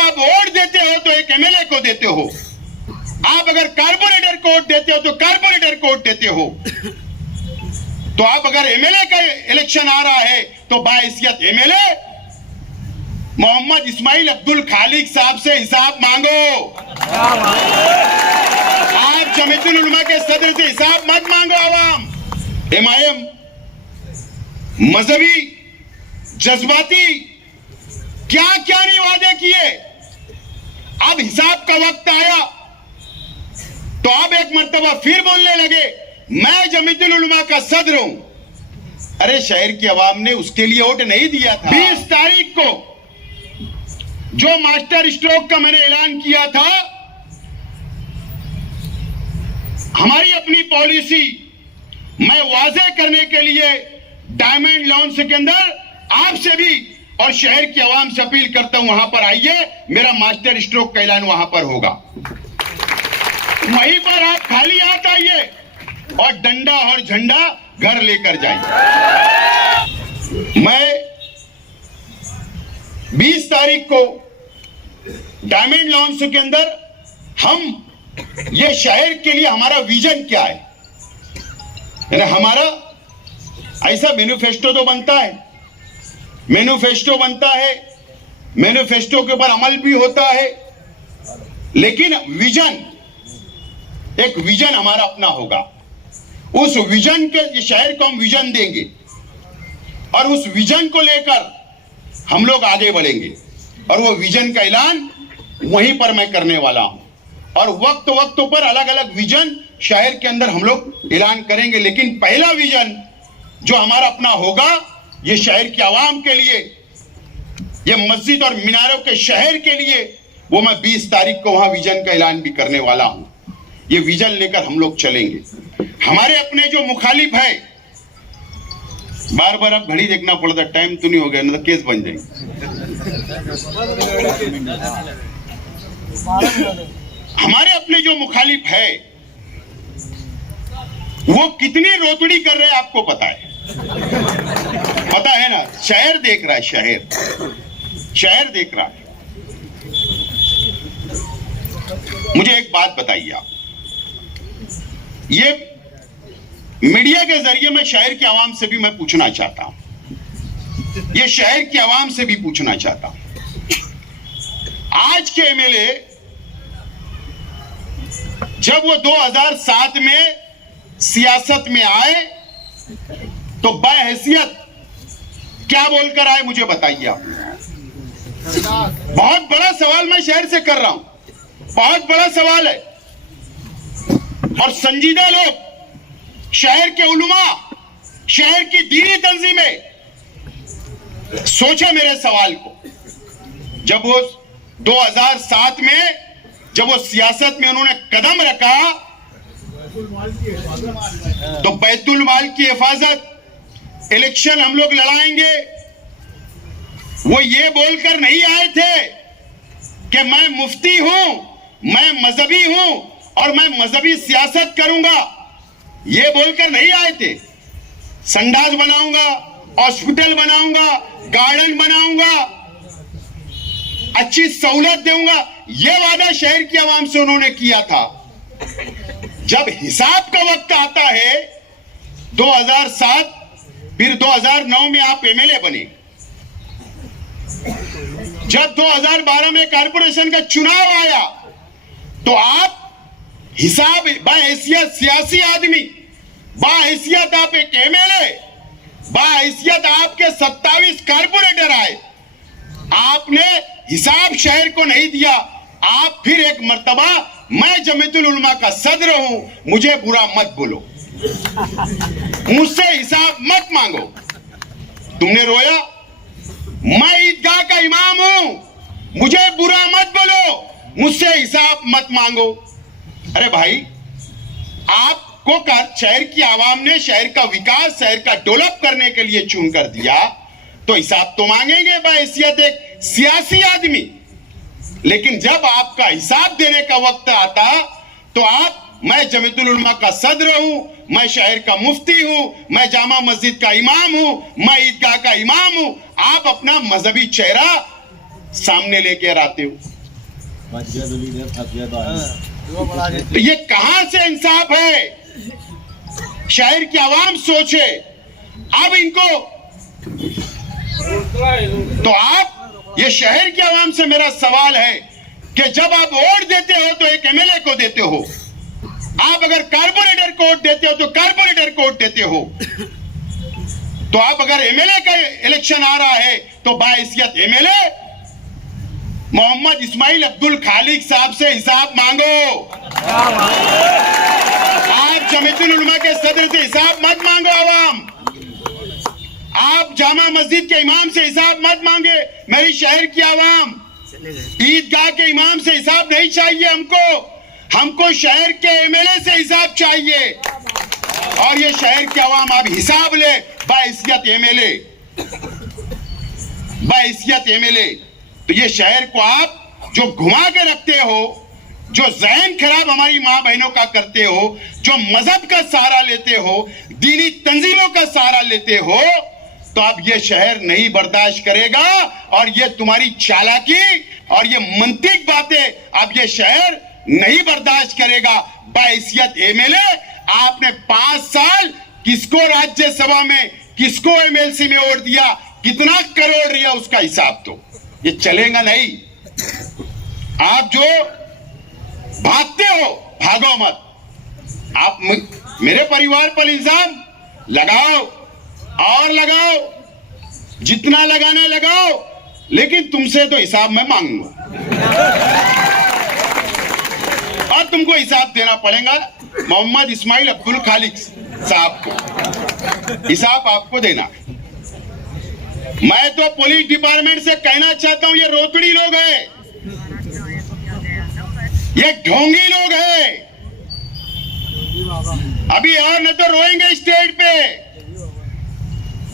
आप वोट देते हो तो एक एमएलए को देते हो, आप अगर कारपोरेटर को वोट देते हो तो कारपोरेटर को वोट देते हो, तो आप अगर एमएलए का इलेक्शन आ रहा है तो बाहैसियत एमएलए मोहम्मद इस्माइल अब्दुल खालिक साहब से हिसाब मांगो। आप जमीयतुल उलमा के सदर से हिसाब मत मांगो। आवाम एमआईएम मजहबी जज्बाती क्या क्या नहीं वादे किए, अब हिसाब का वक्त आया तो अब एक मर्तबा फिर बोलने लगे मैं जमीयतुल उलमा का सदर हूं। अरे शहर की आवाम ने उसके लिए वोट नहीं दिया था। 20 तारीख को जो मास्टर स्ट्रोक का मैंने ऐलान किया था, हमारी अपनी पॉलिसी मैं वाज़ेह करने के लिए डायमंड लॉन्च के अंदर आपसे भी और शहर की आवाम से अपील करता हूं, वहां पर आइए, मेरा मास्टर स्ट्रोक का ऐलान वहां पर होगा। वहीं पर आप खाली हाथ आइए और डंडा और झंडा घर लेकर जाइए। मैं 20 तारीख को डायमंड लॉन्च के अंदर हम ये शहर के लिए हमारा विजन क्या है, हमारा ऐसा मैनिफेस्टो तो बनता है, मैनिफेस्टो बनता है, मैनिफेस्टो के ऊपर अमल भी होता है, लेकिन विजन, एक विजन हमारा अपना होगा। उस विजन के शहर को हम विजन देंगे और उस विजन को लेकर हम लोग आगे बढ़ेंगे और वो विजन का ऐलान वहीं पर मैं करने वाला हूं और वक्त वक्त पर अलग अलग विजन शहर के अंदर हम लोग ऐलान करेंगे। लेकिन पहला विजन जो हमारा अपना होगा, ये शहर की आवाम के लिए, ये मस्जिद और मीनारों के शहर के लिए, वो मैं 20 तारीख को वहां विजन का ऐलान भी करने वाला हूं। ये विजन लेकर हम लोग चलेंगे। हमारे अपने जो मुखालिफ है, बार बार अब घड़ी देखना पड़ता, टाइम तो नहीं हो गया, ना तो केस बन जाएंगे। हमारे अपने जो मुखालिफ है वो कितनी रोतड़ी कर रहे हैं आपको पता है, पता है ना। शहर देख रहा है, शहर देख रहा है। मुझे एक बात बताइए आप, ये मीडिया के जरिए मैं शहर की आवाम से भी मैं पूछना चाहता हूं, ये शहर की आवाम से भी पूछना चाहता हूं, आज के एमएलए जब वो 2007 में सियासत में आए तो बाहैसियत क्या बोलकर आए, मुझे बताइए आप। बहुत बड़ा सवाल मैं शहर से कर रहा हूं, बहुत बड़ा सवाल है और संजीदा लोग, शहर के उलमा, शहर की दीनी तंजीमें सोचे मेरे सवाल को। जब वो 2007 में जब वो सियासत में उन्होंने कदम रखा तो बैतुल माल की हिफाजत, इलेक्शन हम लोग लड़ाएंगे, वो ये बोलकर नहीं आए थे कि मैं मुफ्ती हूं, मैं मजहबी हूं और मैं मजहबी सियासत करूंगा, ये बोलकर नहीं आए थे। संडास बनाऊंगा, हॉस्पिटल बनाऊंगा, गार्डन बनाऊंगा, अच्छी सहूलत दूंगा, यह वादा शहर की आवाम से उन्होंने किया था। जब हिसाब का वक्त आता है 2007, फिर 2009 में आप एमएलए बने, जब 2012 में कारपोरेशन का चुनाव आया तो आप हिसाब बाहैसियत सियासी आदमी, बाहैसियत आप एक एमएलए, बाहैसियत आपके 27 कारपोरेटर आए, आपने हिसाब शहर को नहीं दिया। आप फिर एक मर्तबा मैं जमीयतुल उलमा का सदर हूं, मुझे बुरा मत बोलो, मुझसे हिसाब मत मांगो। तुमने रोया, मैं ईदगाह का इमाम हूं, मुझे बुरा मत बोलो, मुझसे हिसाब मत मांगो। अरे भाई, आपको शहर की आवाम ने शहर का विकास, शहर का डेवलप करने के लिए चुन कर दिया, तो हिसाब तो मांगेंगे बाहैसियत एक सियासी आदमी। लेकिन जब आपका हिसाब देने का वक्त आता तो आप, मैं जमीयतुल उलमा का सदर हूं, मैं शहर का मुफ्ती हूं, मैं जामा मस्जिद का इमाम हूं, मैं ईदगाह का इमाम हूं, आप अपना मजहबी चेहरा सामने लेकर आते हो। तो ये कहां से इंसाफ है? शहर की आवाम सोचे। अब इनको तो आप, ये शहर की आवाम से मेरा सवाल है कि जब आप वोट देते हो तो एक एमएलए को देते हो, आप अगर कारपोरेटर को वोट देते हो तो कारपोरेटर को वोट देते हो, तो आप अगर एमएलए का इलेक्शन आ रहा है तो बाइसियत एमएलए मोहम्मद इस्माइल अब्दुल खालिक साहब से हिसाब मांगो। आप जमीयतुल उलमा के सदर से हिसाब मत मांगो। आवाम, आप जामा मस्जिद के इमाम से हिसाब मत मांगे। मेरी शहर की आवाम, ईदगाह के इमाम से हिसाब नहीं चाहिए हमको शहर के एमएलए से हिसाब चाहिए। और ये शहर की आवाम अब हिसाब ले बाइसियत एमएलए। तो ये शहर को आप जो घुमा के रखते हो, जो जहन खराब हमारी मां बहनों का करते हो, जो मजहब का सहारा लेते हो, दीनी तंजीमों का सहारा लेते हो, तो अब ये शहर नहीं बर्दाश्त करेगा। और ये तुम्हारी चालाकी और ये मंतिक बातें अब ये शहर नहीं बर्दाश्त करेगा। बाइसियत एमएलए, आपने 5 साल किसको राज्यसभा में, किसको एमएलसी में वोट दिया, कितना करोड़ रिया, उसका हिसाब तो ये चलेगा नहीं। आप जो भागते हो, भागो मत। आप मेरे परिवार पर इल्जाम लगाओ और लगाओ, जितना लगाना लगाओ, लेकिन तुमसे तो हिसाब मैं मांगूंगा और तुमको हिसाब देना पड़ेगा। मोहम्मद इस्माइल अब्दुल खालिक साहब को हिसाब आपको देना। मैं तो पुलिस डिपार्टमेंट से कहना चाहता हूं, ये रोतड़ी लोग हैं, ये ढोंगी लोग हैं। अभी और न तो रोएंगे स्टेज पे,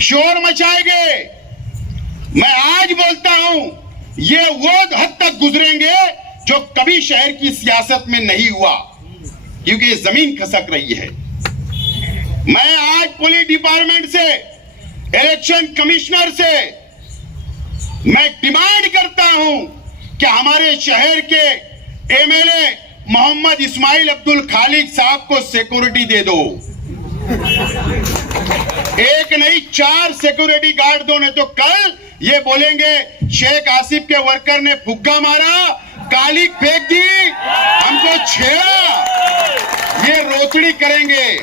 शोर मचाएंगे। मैं आज बोलता हूं, ये वो हद तक गुजरेंगे जो कभी शहर की सियासत में नहीं हुआ, क्योंकि ये जमीन खसक रही है। मैं आज पुलिस डिपार्टमेंट से, इलेक्शन कमिश्नर से मैं डिमांड करता हूं कि हमारे शहर के एमएलए मोहम्मद इस्माइल अब्दुल खालिक साहब को सिक्योरिटी दे दो। एक नहीं 4 सिक्योरिटी गार्ड दो, नहीं तो कल ये बोलेंगे शेख आसिफ के वर्कर ने फुग्गा मारा, कालिक फेंक दी, हमको छेड़ा, ये रोतड़ी करेंगे।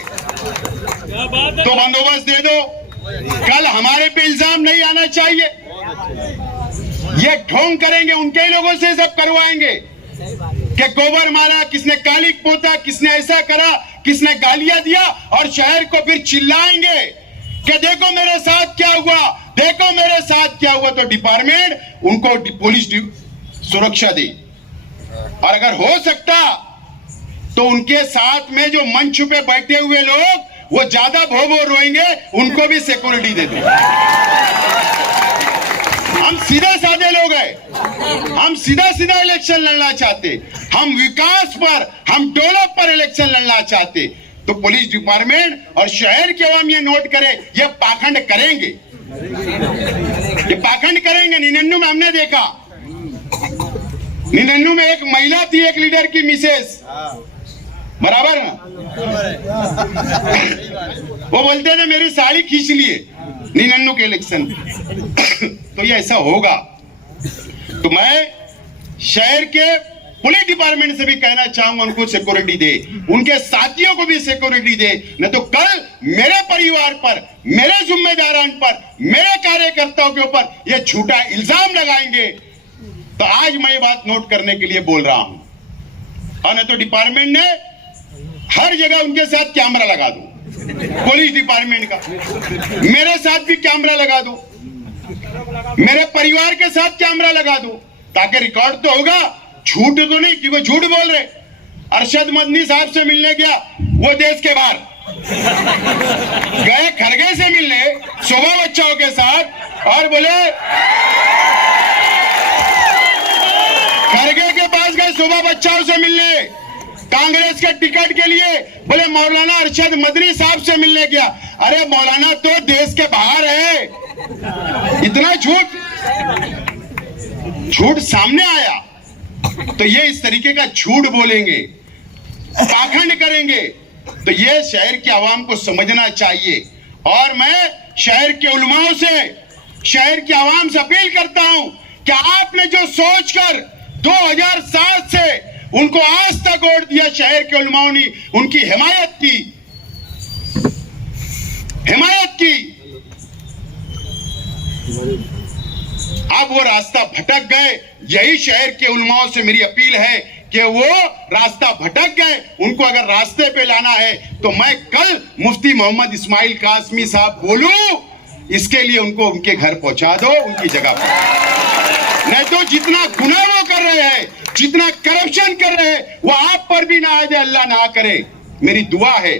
तो बंदोबस्त दे दो। कल हमारे पे इल्जाम नहीं आना चाहिए। ये ढोंग करेंगे, उनके लोगों से सब करवाएंगे कि गोबर मारा, किसने कालिक पोता, किसने ऐसा करा, किसने गालियां दिया, और शहर को फिर चिल्लाएंगे कि देखो मेरे साथ क्या हुआ, देखो मेरे साथ क्या हुआ। तो डिपार्टमेंट उनको पुलिस सुरक्षा दी, और अगर हो सकता तो उनके साथ में जो मंच पे बैठे हुए लोग वो ज्यादा भो रोएंगे, उनको भी सिक्योरिटी दे दो। हम सीधा साधे लोग हैं, हम सीधा इलेक्शन लड़ना चाहते, हम विकास पर, हम डेवलप पर इलेक्शन लड़ना चाहते। तो पुलिस डिपार्टमेंट और शहर के आवाम ये नोट करे, ये पाखंड करेंगे, ये पाखंड करेंगे। 99 में हमने देखा, 99 में एक महिला थी, एक लीडर की मिसेस, बराबर ना, वो बोलते थे मेरी साड़ी खींच लिए 99 के इलेक्शन। तो ये ऐसा होगा। तो मैं शहर के पुलिस डिपार्टमेंट से भी कहना चाहूंगा, उनको सिक्योरिटी दे, उनके साथियों को भी सिक्योरिटी दे, नहीं तो कल मेरे परिवार पर, मेरे जिम्मेदारान पर, मेरे कार्यकर्ताओं के ऊपर ये झूठा इल्जाम लगाएंगे। तो आज मैं ये बात नोट करने के लिए बोल रहा हूं। और नहीं तो डिपार्टमेंट ने हर जगह उनके साथ कैमरा लगा दो, पुलिस डिपार्टमेंट का, मेरे साथ भी कैमरा लगा दो, मेरे परिवार के साथ कैमरा लगा दो, ताकि रिकॉर्ड तो होगा, झूठ तो नहीं कि वो झूठ बोल रहे। अरशद मदनी साहब से मिलने गया, वो देश के बाहर गए, खरगे से मिलने शोभा बच्चाओं के साथ, और बोले खरगे के पास गए शोभा बच्चाओं से मिलने, कांग्रेस के टिकट के लिए, बोले मौलाना अरशद मदनी साहब से मिलने गया। अरे मौलाना तो देश के बाहर है। इतना झूठ सामने आया। तो ये इस तरीके का झूठ बोलेंगे, पाखंड करेंगे, तो ये शहर की आवाम को समझना चाहिए। और मैं शहर के उलमाओं से, शहर की आवाम से अपील करता हूं कि आपने जो सोचकर 2007 से उनको आज तक वोट दिया, शहर के उलमाओं ने उनकी हिमायत की, अब वो रास्ता भटक गए। यही शहर के उलमाओं से मेरी अपील है कि वो रास्ता भटक गए, उनको अगर रास्ते पे लाना है तो मैं कल मुफ्ती मोहम्मद इस्माइल कासमी साहब बोलूं, इसके लिए उनको उनके घर पहुंचा दो, उनकी जगह पर। नहीं तो जितना गुनाह वो कर रहे हैं, जितना करप्शन कर रहे हैं, वो आप पर भी ना आ जाए, अल्लाह ना करे, मेरी दुआ है।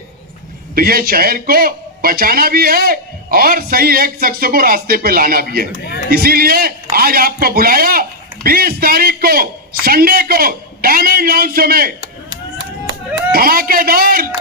तो ये शहर को बचाना भी है और सही एक शख्स को रास्ते पे लाना भी है। इसीलिए आज आपको बुलाया 20 तारीख को संडे को डायमंड लॉन्च में धमाकेदार